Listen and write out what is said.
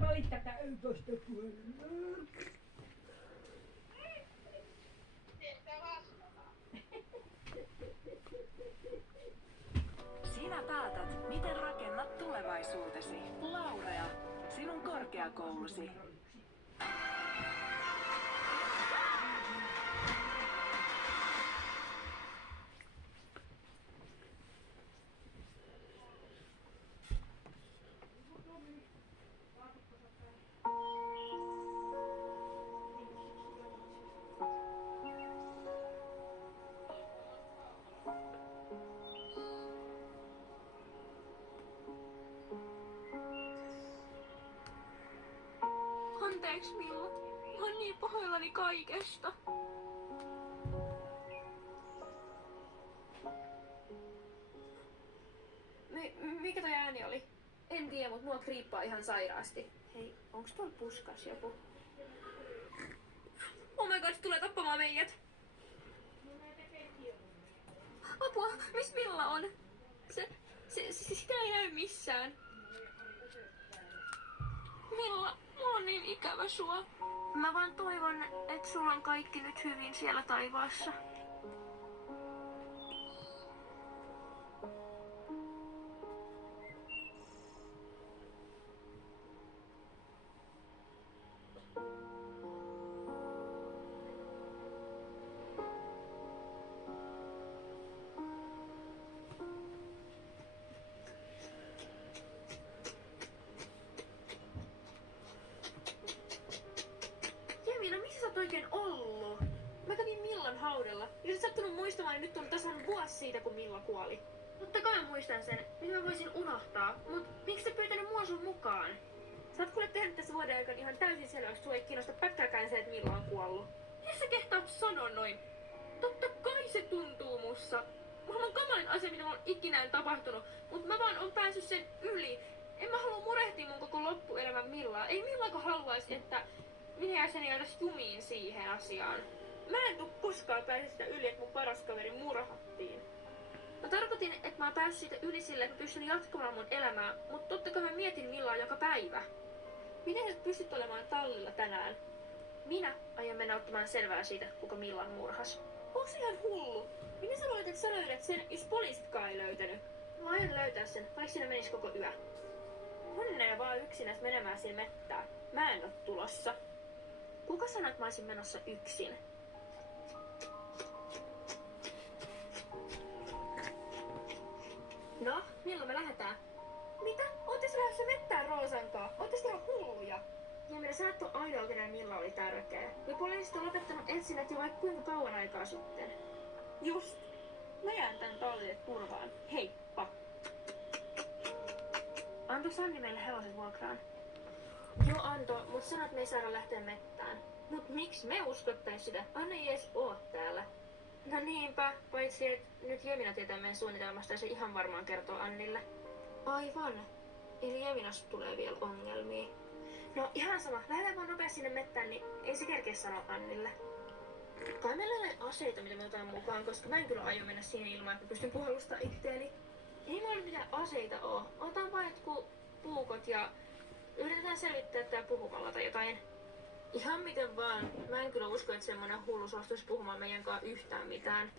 mä tätä toista puolella. Sinä päätät, miten rakennat tulevaisuutesi. Laurea, sinun korkeakoulusi. Anteeksi, Milla. Mä oon niin pahoillani kaikesta. Mikä toi ääni oli? En tiedä, mut mua kriippaa ihan sairaasti. Hei, onks tuolla puskas joku? Oh my god, se tulee tappamaan meidät! Apua, missä Milla on? Sitä ei näy missään. Milla, mulla on niin ikävä sua. Mä vaan toivon, että sulla on kaikki nyt hyvin siellä taivaassa. Jemina, missä sä oot oikein ollut? Mä kävin Millan haudalla. Jos et sattunut muistamaan, niin nyt on tasan vuosi siitä, kun Milla kuoli. Totta kai mä muistan sen, mitä mä voisin unohtaa. Mut miksi sä pyytänyt mua sun mukaan? Sä oot kuule tehnyt tässä vuoden aikana ihan täysin selväksi, sua ei kiinnosta pätkääkään se, että Milla on kuollut. Miten sä kehtaat sanoa noin? Totta kai se tuntuu mussa. Mulla on kamalin asia, mitä mulla on ikinä tapahtunut. Mut mä vaan oon päässyt sen yli. En mä halua murehtia mun koko loppuelämän Millaa. Ei Millako haluaisi, että minä ja sen jäätäis jumiin siihen asiaan. Mä en tuu koskaan pääse sitä yli, että mun paras kaveri murhattiin. Mä tarkoitin, että mä oon päässyt siitä yli sille, että mä pystyn jatkamaan mun elämää, mutta totta kai mä mietin Millaa joka päivä. Miten sä pystyt olemaan tallilla tänään? Minä aion mennä ottamaan selvää siitä, kuka Millan murhas. Onko se ihan hullu? Miten sä luulet, että sä löydät sen, jos poliisitkaan ei löytänyt? Mä aion löytää sen, vaikka siinä menisi koko yö. Onnea vaan yksinäs menemään sinne mettään. Mä en oo tulossa. Kuka sanoi, että mä olisin menossa yksin? No, milloin me lähdetään? Mitä? Ootte sä lähdössä mettään Roosankaan? Ootte ihan hulluja? Jemina, sä et oo ainoa, kenen Milla oli tärkeä. Ja poliisit on lopettanut etsinnät jo vaikka kuinka kauan aikaa sitten. Just. Mä jään tän tallille turvaan. Heippa. Anto Sanni meille hevoset vuokraan? Joo, Anto, mut sanot, että me ei saada lähteä mettään. Mut miksi me uskottais sitä? Anne ei edes oo täällä. No niinpä, paitsi että nyt Jemina tietää meidän suunnitelmasta ja se ihan varmaan kertoo Annille. Aivan. Eli Jeminasta tulee vielä ongelmia. No ihan sama, lähdetään vaan nopeasti sinne mettään, niin ei se kerkeä sanoa Annille. Kai meillä ei ole aseita, mitä me otan mukaan, koska mä en kyllä aio mennä siihen ilman, että pystyn puolustamaan itteeni. Ei mulla mitään aseita oo. Otan vaan jotkut puukot ja yritetään selvittää tää puhumalla tai jotain. Ihan miten vaan. Mä en kyllä usko, että semmonen hullu suostuisi puhumaan meidän kanssa yhtään mitään.